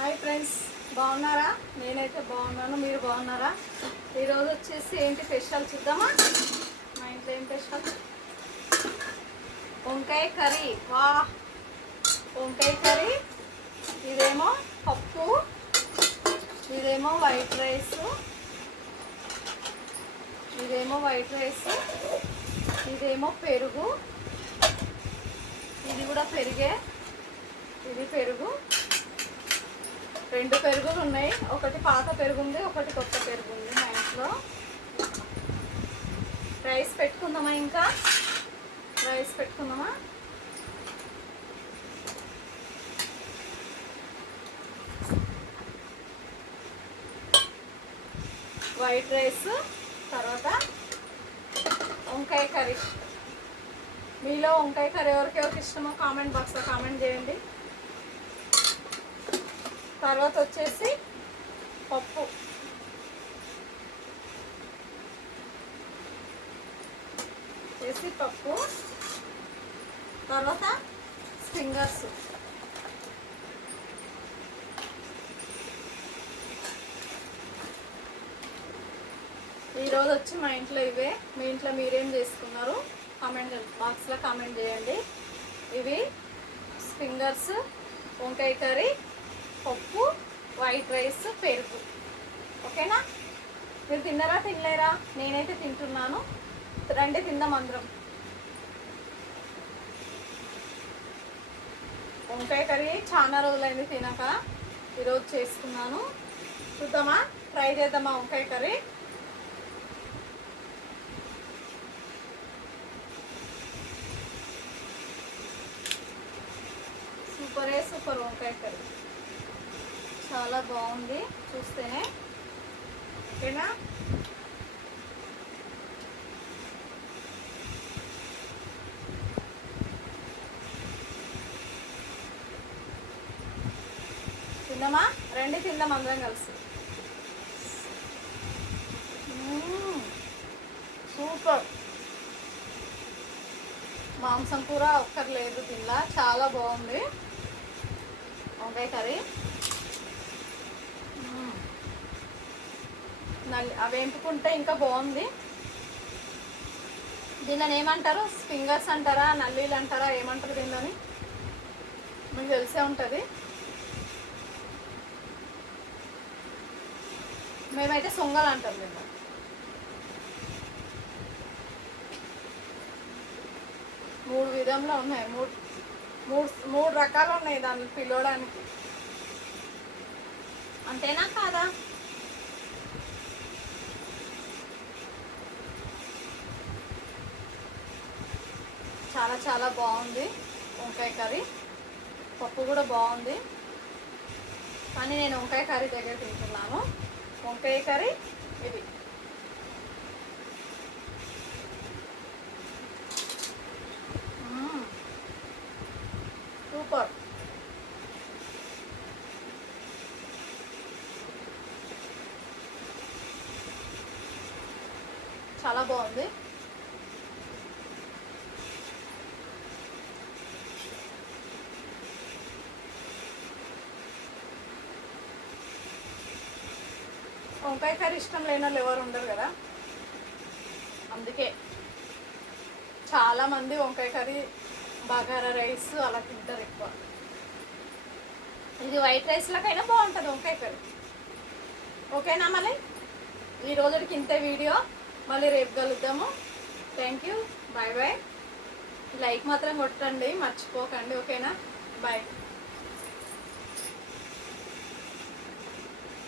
Hi friends, బాగున్నారా? నేనైతే బాగున్నాను. మీరు బాగున్నారా? ఈరోజు వచ్చేసి ఏంటి స్పెషల్ చూద్దామా? మా ఇంట్లో ఏం స్పెషల్? వంకాయ కర్రీ. వా, వంకాయ కర్రీ. ఇదేమో పప్పు, ఇదేమో వైట్ రైస్, ఇదేమో పెరుగు, ఇది కూడా పెరిగే, ఇది పెరుగు. రెండు పెరుగులు ఉన్నాయి, ఒకటి పాత పెరుగు ఉంది, ఒకటి కొత్త పెరుగు ఉంది మా ఇంట్లో. రైస్ పెట్టుకుందామా? ఇంకా రైస్ పెట్టుకుందామా? వైట్ రైస్, తర్వాత వంకాయ కర్రీ. మీలో వంకాయ కర్రీ ఎవరికి ఇష్టమో కామెంట్ బాక్స్లో కామెంట్ చేయండి. తర్వాత వచ్చేసి పప్పు, పప్పు, తర్వాత ఫింగర్స్. ఈరోజు వచ్చి మా ఇంట్లో ఇవే. మీ ఇంట్లో మీరేం చేసుకున్నారు కామెంట్ బాక్స్లో కామెంట్ చేయండి. ఇవి ఫింగర్స్, వంకాయ కర్రీ, పప్పు, వైట్ రైస్, పెరుగు. ఓకేనా? మీరు తిన్నారా తినలేరా? నేనైతే తింటున్నాను. రండి తిందాం అందరం. వంకాయ కర్రీ చాలా రోజులైంది తినక, ఈరోజు చేసుకున్నాను. చూద్దామా? ట్రై చేద్దామా వంకాయ కర్రీ? సూపర్ వంకాయ కర్రీ, చాలా బాగుంది చూస్తేనే. ఓకేనా? తిందామా? రండి తిందాం అందరం కలిసి. సూపర్. మాంసం కూర ఒక్కర్లేదు తిన్నా, చాలా బాగుంది వంకాయ కర్రీ. అవి వేపుకుంటే ఇంకా బాగుంది. దీనిని ఏమంటారు? ఫింగర్స్ అంటారా, నల్లీలు అంటారా, ఏమంటారు దీనిని? మీకు తెలిసే ఉంటుంది. మేమైతే సొంగలు అంటారు దీన్ని. మూడు విధంలో ఉన్నాయి, మూడు రకాలు ఉన్నాయి దాన్ని పిలవడానికి. అంతేనా కాదా? చాలా చాలా బాగుంది వంకాయ కర్రీ. పప్పు కూడా బాగుంది, కానీ నేను వంకాయ కర్రీ దగ్గర తింటున్నాను. వంకాయ కర్రీ ఇది. సూపర్. చాలా బాగుంది. వంకాయ కర్రీ ఇష్టం లేని వాళ్ళు ఎవరు ఉండరు కదా, అందుకే చాలామంది వంకాయ కర్రీ, బగారా రైస్ అలా తింటారు ఎక్కువ. ఇది వైట్ రైస్లకైనా బాగుంటుంది వంకాయ కర్రీ. ఓకేనా? మళ్ళీ ఈ రోజుకి ఇంతే వీడియో. మళ్ళీ రేపు కలుద్దాము. Thank you, bye bye. Like మాత్రం కొట్టండి, మర్చిపోకండి. ఓకేనా? బాయ్.